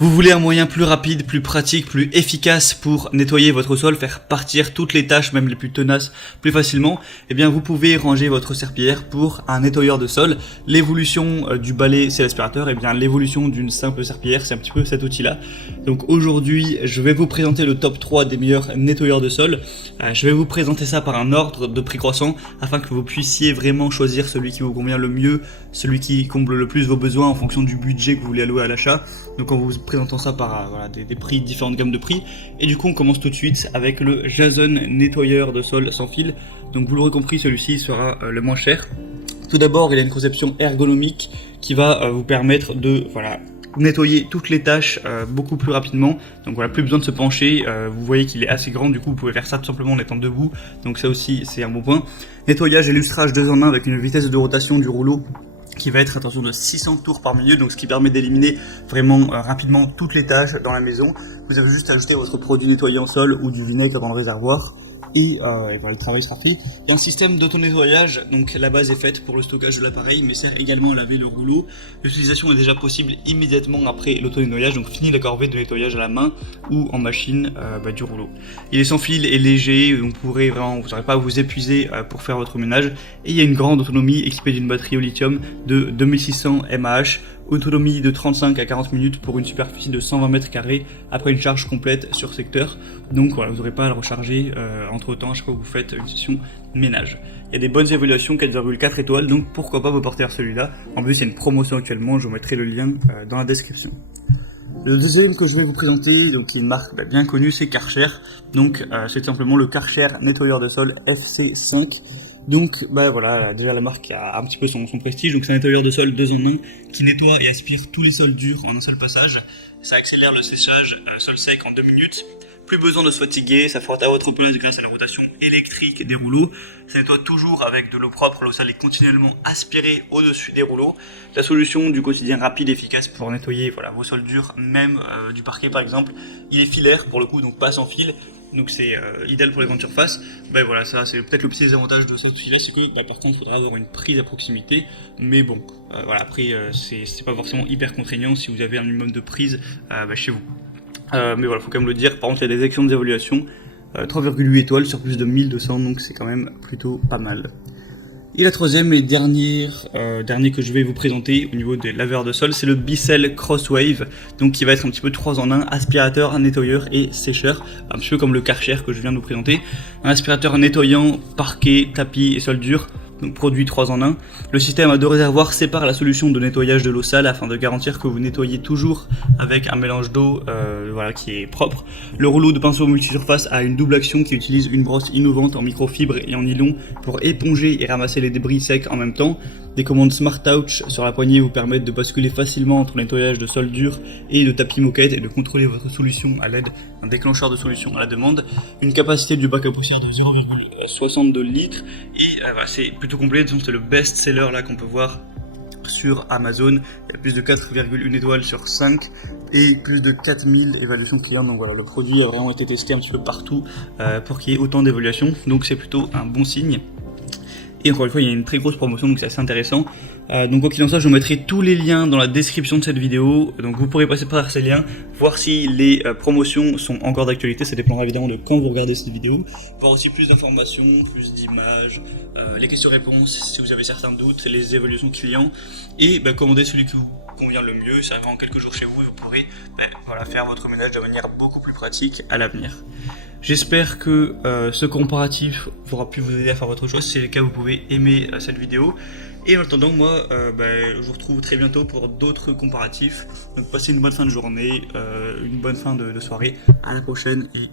Vous voulez un moyen plus rapide, plus pratique, plus efficace pour nettoyer votre sol, faire partir toutes les tâches, même les plus tenaces, plus facilement? Eh bien, vous pouvez ranger votre serpillière pour un nettoyeur de sol. L'évolution du balai, c'est l'aspirateur. Eh bien, l'évolution d'une simple serpillière, c'est un petit peu cet outil-là. Donc aujourd'hui, je vais vous présenter le top 3 des meilleurs nettoyeurs de sol. Je vais vous présenter ça par un ordre de prix croissant afin que vous puissiez vraiment choisir celui qui vous convient le mieux, celui qui comble le plus vos besoins en fonction du budget que vous voulez allouer à l'achat. Donc en vous présentant ça par des prix, différentes gammes de prix. Et du coup on commence tout de suite avec le Jason nettoyeur de sol sans fil. Donc vous l'aurez compris, celui-ci sera le moins cher. Tout d'abord, il a une conception ergonomique qui va vous permettre de nettoyer toutes les tâches beaucoup plus rapidement. Donc voilà, plus besoin de se pencher. Vous voyez qu'il est assez grand, du coup vous pouvez faire ça tout simplement en étant debout. Donc ça aussi c'est un bon point. Nettoyage et lustrage 2 en 1 avec une vitesse de rotation du rouleau qui va être, attention, de 600 tours par minute, donc ce qui permet d'éliminer vraiment rapidement toutes les tâches dans la maison. Vous avez juste à ajouter votre produit nettoyant sol ou du vinaigre dans le réservoir et voilà, le travail sera fait. Il y a un système d'auto-nettoyage, donc la base est faite pour le stockage de l'appareil mais sert également à laver le rouleau. L'utilisation est déjà possible immédiatement après l'auto-nettoyage, donc fini la corvée de nettoyage à la main ou en machine du rouleau. Il est sans fil et léger, donc vous n'aurez pas à vous épuiser pour faire votre ménage. Et il y a une grande autonomie équipée d'une batterie au lithium de 2600 mAh. Autonomie de 35 à 40 minutes pour une superficie de 120 mètres carrés après une charge complète sur secteur. Donc voilà, vous n'aurez pas à le recharger entre temps à chaque fois que vous faites une session ménage. Il y a des bonnes évaluations, 4,4 étoiles, donc pourquoi pas vous porter vers celui-là. En plus, il y a une promotion actuellement, je vous mettrai le lien dans la description. Le deuxième que je vais vous présenter, donc qui est une marque bien connue, c'est Karcher. Donc c'est simplement le Karcher nettoyeur de sol FC5. Donc voilà, déjà la marque a un petit peu son prestige. Donc c'est un nettoyeur de sol 2 en 1 qui nettoie et aspire tous les sols durs en un seul passage. Ça accélère le séchage sol sec en 2 minutes. Plus besoin de se fatiguer, ça fera à votre place grâce à la rotation électrique des rouleaux. Ça nettoie toujours avec de l'eau propre, l'eau sale est continuellement aspirée au-dessus des rouleaux. La solution du quotidien rapide et efficace pour nettoyer vos sols durs, même du parquet par exemple. Il est filaire pour le coup, donc pas sans fil. Donc c'est idéal pour les grandes surfaces. Voilà, ça c'est peut-être le petit désavantage de ce filet, c'est que par contre il faudra avoir une prise à proximité. Mais bon, après c'est pas forcément hyper contraignant si vous avez un minimum de prise chez vous. Mais voilà, faut quand même le dire. Par contre, il y a des excellentes évaluations, 3,8 étoiles sur plus de 1200, donc c'est quand même plutôt pas mal. Et la troisième et dernier que je vais vous présenter au niveau des laveurs de sol, c'est le Bissell Crosswave, donc qui va être un petit peu 3 en 1, aspirateur, nettoyeur et sécheur, un petit peu comme le Karcher que je viens de vous présenter. Un aspirateur nettoyant parquet, tapis et sol dur. Donc produit 3 en 1. Le système à 2 réservoirs sépare la solution de nettoyage de l'eau sale afin de garantir que vous nettoyez toujours avec un mélange d'eau qui est propre. Le rouleau de pinceau multisurface a une double action qui utilise une brosse innovante en microfibre et en nylon pour éponger et ramasser les débris secs en même temps. Des commandes Smart Touch sur la poignée vous permettent de basculer facilement entre le nettoyage de sol dur et de tapis moquette et de contrôler votre solution à l'aide d'un déclencheur de solution à la demande. Une capacité du bac à poussière de 0,62 litres et c'est plutôt complet, donc c'est le best seller là qu'on peut voir sur Amazon. Il y a plus de 4,1 étoiles sur 5 et plus de 4000 évaluations clients. Donc voilà, le produit a vraiment été testé un petit peu partout pour qu'il y ait autant d'évaluations, donc c'est plutôt un bon signe. Et encore une fois, il y a une très grosse promotion, donc c'est assez intéressant. Donc quoi qu'il en soit, je vous mettrai tous les liens dans la description de cette vidéo. Donc vous pourrez passer par ces liens, voir si les promotions sont encore d'actualité. Ça dépendra évidemment de quand vous regardez cette vidéo. Voir aussi plus d'informations, plus d'images, les questions-réponses si vous avez certains doutes, les évaluations clients. Et commander celui qui vous convient le mieux. Ça arrivera en quelques jours chez vous et vous pourrez faire votre ménage de manière beaucoup plus pratique à l'avenir. J'espère que ce comparatif aura pu vous aider à faire votre choix. Si c'est le cas, vous pouvez aimer cette vidéo. Et en attendant, moi, je vous retrouve très bientôt pour d'autres comparatifs. Donc passez une bonne fin de journée, une bonne fin de soirée. À la prochaine et